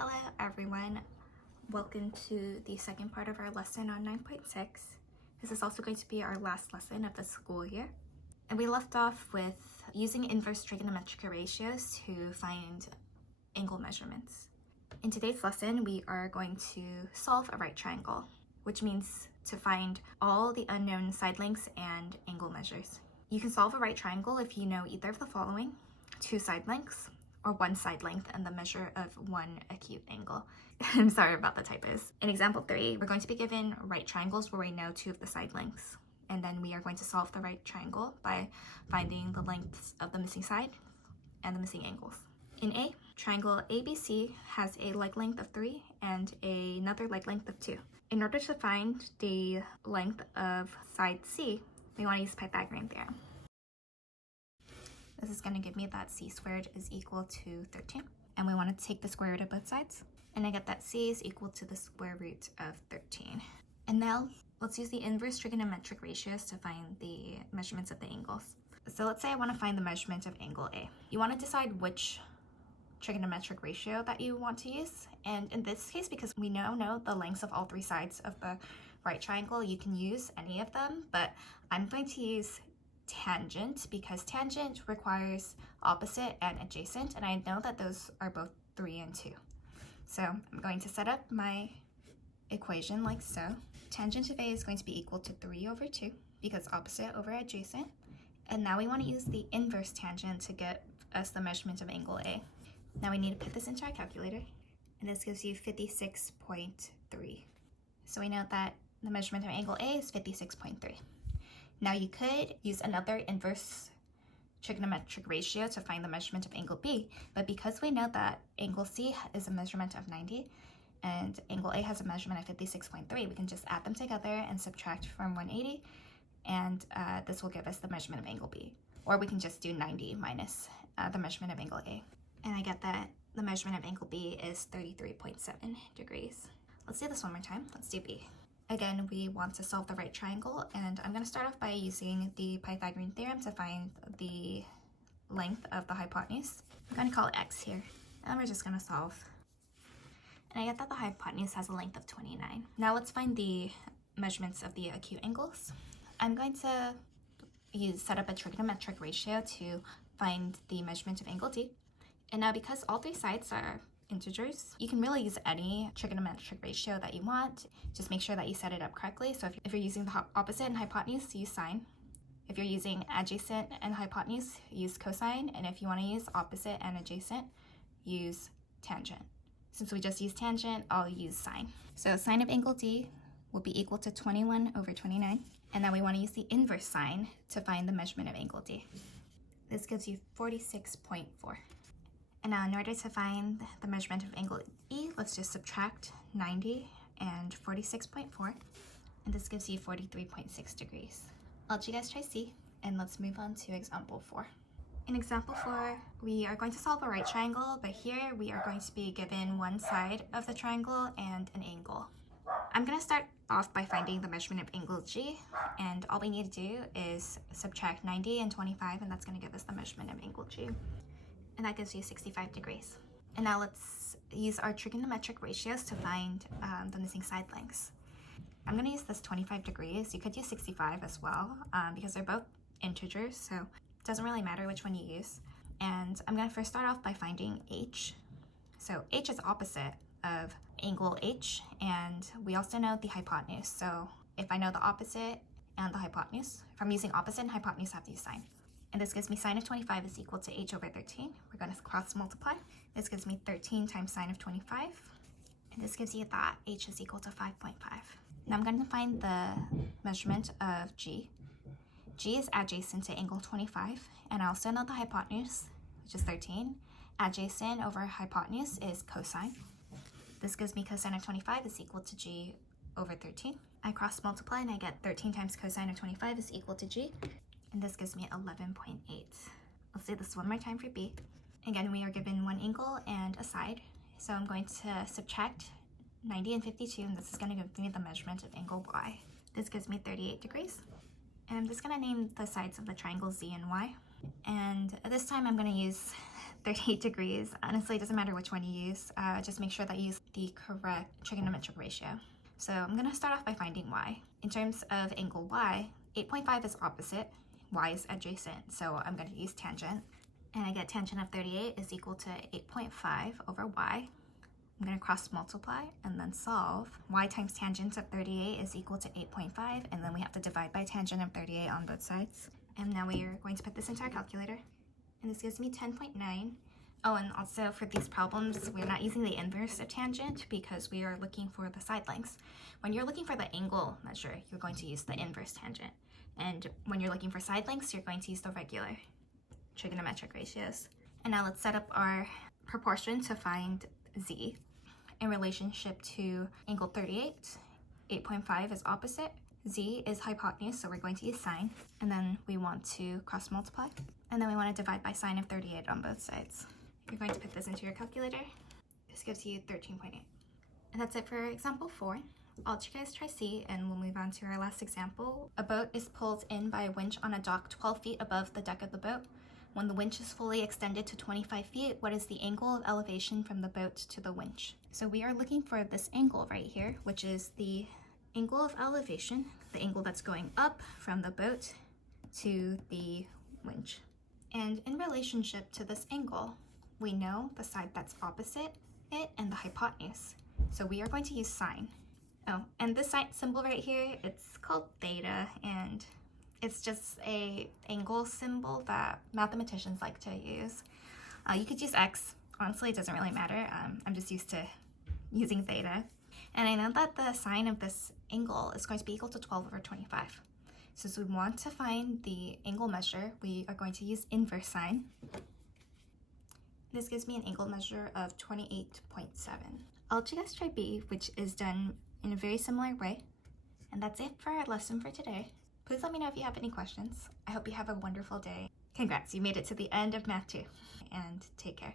Hello everyone, welcome to the second part of our lesson on 9.6. This is also going to be our last lesson of the school year. And we left off with using inverse trigonometric ratios to find angle measurements. In today's lesson, we are going to solve a right triangle, which means to find all the unknown side lengths and angle measures. You can solve a right triangle if you know either of the following: 2 side lengths, or 1 side length and the measure of 1 acute angle. I'm sorry about the typos. In example 3, we're going to be given right triangles where we know 2 of the side lengths. And then we are going to solve the right triangle by finding the lengths of the missing side and the missing angles. In A, triangle ABC has a leg length of 3 and another leg length of 2. In order to find the length of side C, we want to use Pythagorean theorem. This is going to give me that c squared is equal to 13. And we want to take the square root of both sides. And I get that c is equal to the square root of 13. And now let's use the inverse trigonometric ratios to find the measurements of the angles. So let's say I want to find the measurement of angle A. You want to decide which trigonometric ratio that you want to use. And in this case, because we now know the lengths of all 3 sides of the right triangle, you can use any of them, but I'm going to use tangent because tangent requires opposite and adjacent, and I know that those are both 3 and 2. So I'm going to set up my equation like so. Tangent of A is going to be equal to 3 over 2 because opposite over adjacent. And now we want to use the inverse tangent to get us the measurement of angle A. Now we need to put this into our calculator, and this gives you 56.3. So we know that the measurement of angle A is 56.3. Now you could use another inverse trigonometric ratio to find the measurement of angle B, but because we know that angle C is a measurement of 90 and angle A has a measurement of 56.3, we can just add them together and subtract from 180, and this will give us the measurement of angle B. Or we can just do 90 minus the measurement of angle A. And I get that the measurement of angle B is 33.7 degrees. Let's do this one more time. Let's do B. Again, we want to solve the right triangle, and I'm going to start off by using the Pythagorean theorem to find the length of the hypotenuse. I'm going to call it x here, and we're just going to solve. And I get that the hypotenuse has a length of 29. Now let's find the measurements of the acute angles. I'm going to set up a trigonometric ratio to find the measurement of angle D. And now because all 3 sides are integers, you can really use any trigonometric ratio that you want. Just make sure that you set it up correctly. So if you're using the opposite and hypotenuse, use sine. If you're using adjacent and hypotenuse, use cosine. And if you want to use opposite and adjacent, use tangent. Since we just use tangent, I'll use sine. So sine of angle D will be equal to 21 over 29. And now we want to use the inverse sine to find the measurement of angle D. This gives you 46.4. And now in order to find the measurement of angle E, let's just subtract 90 and 46.4, and this gives you 43.6 degrees. I'll let you guys try C, and let's move on to example 4. In example 4, we are going to solve a right triangle, but here we are going to be given 1 side of the triangle and an angle. I'm going to start off by finding the measurement of angle G, and all we need to do is subtract 90 and 25, and that's going to give us the measurement of angle G. And that gives you 65 degrees. And now let's use our trigonometric ratios to find the missing side lengths. I'm going to use this 25 degrees. You could use 65 as well because they're both integers, so it doesn't really matter which one you use. And I'm going to first start off by finding H. So H is opposite of angle H, and we also know the hypotenuse. So if I know the opposite and the hypotenuse, if I'm using opposite and hypotenuse, I have to use sine. And this gives me sine of 25 is equal to h over 13. We're going to cross multiply. This gives me 13 times sine of 25. And this gives you that h is equal to 5.5. Now I'm going to find the measurement of G. G is adjacent to angle 25. And I also know the hypotenuse, which is 13. Adjacent over hypotenuse is cosine. This gives me cosine of 25 is equal to G over 13. I cross multiply and I get 13 times cosine of 25 is equal to G. And this gives me 11.8. Let's do this one more time for B. Again, we are given 1 angle and a side. So I'm going to subtract 90 and 52, and this is going to give me the measurement of angle Y. This gives me 38 degrees. And I'm just going to name the sides of the triangle Z and Y. And this time I'm going to use 38 degrees. Honestly, it doesn't matter which one you use. Just make sure that you use the correct trigonometric ratio. So I'm going to start off by finding y. In terms of angle y, 8.5 is opposite, y is adjacent, so I'm going to use tangent. And I get tangent of 38 is equal to 8.5 over y. I'm going to cross multiply and then solve. Y times tangent of 38 is equal to 8.5, and then we have to divide by tangent of 38 on both sides. And now we are going to put this into our calculator. And this gives me 10.9. Oh, and also for these problems, we're not using the inverse of tangent because we are looking for the side lengths. When you're looking for the angle measure, you're going to use the inverse tangent. And when you're looking for side lengths, you're going to use the regular trigonometric ratios. And now let's set up our proportion to find z. In relationship to angle 38, 8.5 is opposite, z is hypotenuse, so we're going to use sine, and then we want to cross multiply, and then we want to divide by sine of 38 on both sides. You're going to put this into your calculator. This gives you 13.8. And that's it for example 4. I'll let you guys try C, and we'll move on to our last example. A boat is pulled in by a winch on a dock 12 feet above the deck of the boat. When the winch is fully extended to 25 feet, what is the angle of elevation from the boat to the winch? So we are looking for this angle right here, which is the angle of elevation, the angle that's going up from the boat to the winch. And in relationship to this angle, we know the side that's opposite it and the hypotenuse. So we are going to use sine. Oh, and this sine symbol right here, it's called theta, and it's just a angle symbol that mathematicians like to use. You could use x. Honestly, it doesn't really matter. I'm just used to using theta. And I know that the sine of this angle is going to be equal to 12 over 25. So as we want to find the angle measure, we are going to use inverse sine. This gives me an angle measure of 28.7. I'll let you guys try B, which is done in a very similar way. And that's it for our lesson for today. Please let me know if you have any questions. I hope you have a wonderful day. Congrats, you made it to the end of Math 2, and take care.